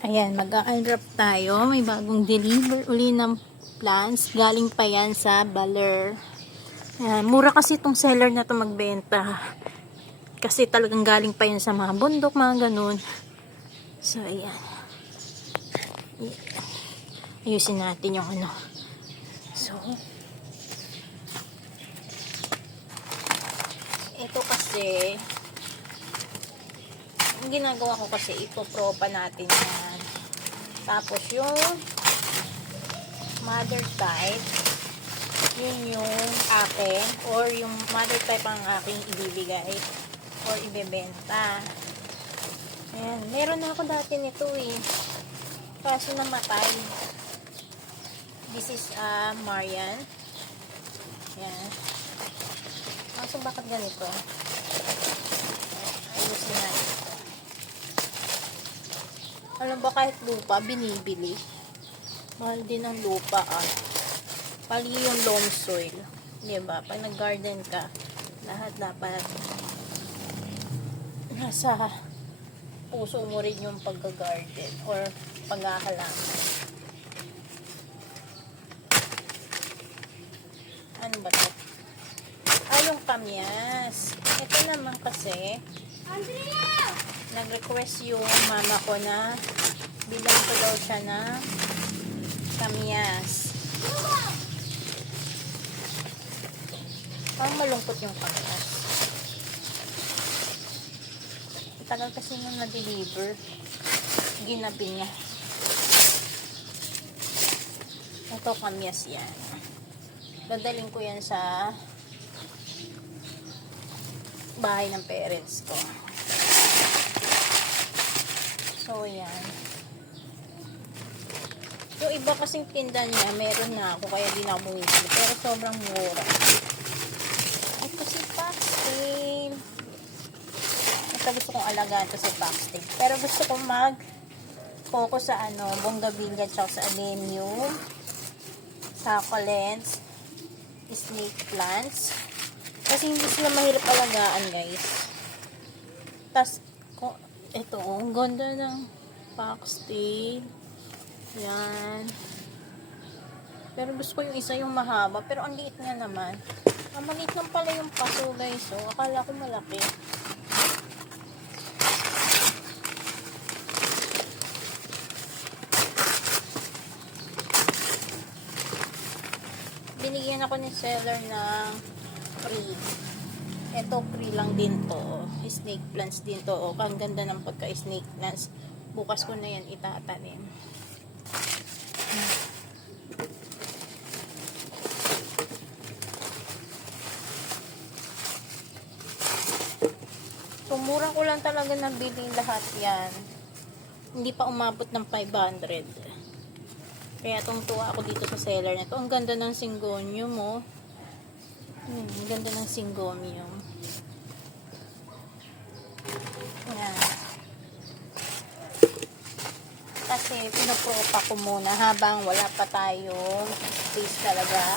Ayan, mag-unwrap tayo. May bagong deliver uli ng plants. Galing pa yan sa Baler. Ayan, mura kasi itong seller na to magbenta. Kasi talagang galing pa yan sa mga bundok, mga ganun. So, ayan. Ayusin natin yung ano. So, ito kasi, ang ginagawa ko kasi, ipopropa natin yan. Tapos yung mother type, yun yung akin, or yung mother type ang aking ibibigay or ibebenta. Ayan, meron na ako dati nito eh. Kaso namatay. This is Marian. Ayan. Kaso bakit ganito? Ayusin natin. Alam ba, kahit lupa, binibili. Mahal din ang lupa Pali yung loam soil. Diba? Pag nag-garden ka, lahat dapat nasa puso mo rin yung pag-garden or pag-ahalaman. Ano ba ito? Yung kamyas. Ito naman kasi, nag-request yung mama ko na bilang ko daw siya na kamyas. Parang malungkot yung kamyas. Tagal kasi nung na-deliver, ginabi niya. Ito kamyas yan. Dadaling ko yan sa bahay ng parents ko. So, yan. Yung iba kasing tinda niya, meron na ako, kaya di na ako bumibili. Pero sobrang mura. Ito si Paxton. Ito gusto kong alagaan ito si Paxton. Pero gusto kong mag-focus sa bonggabilya at sa adenium, succulents, snake plants. Kasi hindi sila mahirap alagaan, guys. Tapos, ito, ang ganda ng foxtail. Yan. Pero gusto ko yung isa yung mahaba. Pero ang liit nga naman. Ang maliit lang pala yung paso, guys. So, akala ko malaki. Binigyan ako ni seller ng free. Ito free lang din to. Snake plants din to. Ang ganda ng pagka-snake plants. Bukas ko na yan itatanim. Mura ko lang talaga nabili lahat yan. Hindi pa umabot ng 500. Kaya tungtuwa ako dito sa seller nito. Ang ganda ng syngonium mo. Ang ganda ng syngonium. Yan. Kasi pinopropa ko muna habang wala pa tayong space talaga.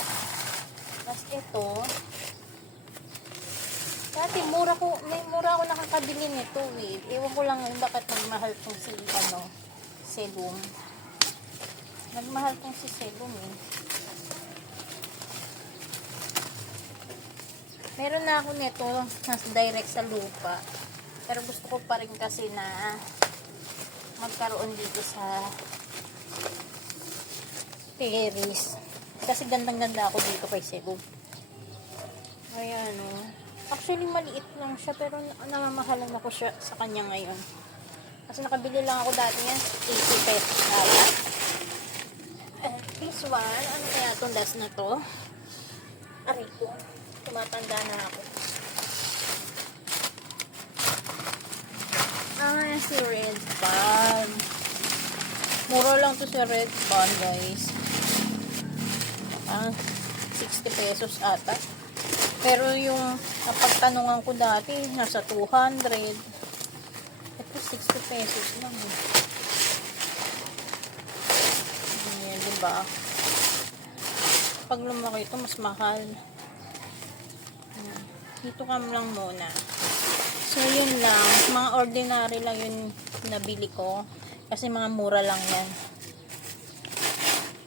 Tapos ito, dati mura ako nakakabili nito eh. Ewan ko lang bakit nagmahal tong si Selum. Nagmahal tong si Selum eh. Meron na ako nito nas direct sa lupa. Pero gusto ko pa rin kasi na magkaroon dito sa terrace. Kasi gandang-ganda ako dito kay Selum. Ayan o. Actually, maliit lang siya, pero namamahalan ako siya sa kanya ngayon. Kasi nakabili lang ako dati yan, 80 pesos kaya. This one, ano kaya itong last na to? Aray ko, tumatanda na ako. Si Red Palm. Mura lang to si Red Palm, guys. 60 pesos ata. Pero yung napagtanungan ko dati, nasa 200. Ito, 60 pesos lang. Ayan, diba? Pag lumaki ito, mas mahal. Dito ka lang muna. So, yun lang. Mga ordinary lang yun nabili ko. Kasi mga mura lang yan.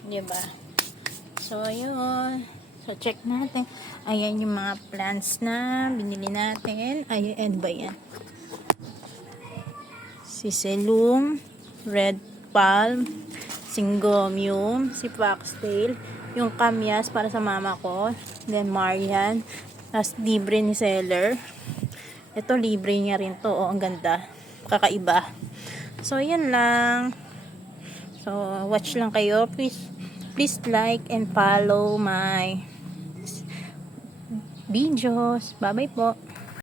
Diba? So, ayun. So, check natin. Ayan yung mga plants na binili natin. Ayan, ano ba yan? Siselum, red palm, syngonium, si foxtail, yung kamyas para sa mama ko, then Marian, tas libre ni seller. Ito libre niya rin to, oh, ang ganda, kakaiba. So yun lang. So watch lang kayo, please like and follow my videos. Bye bye po.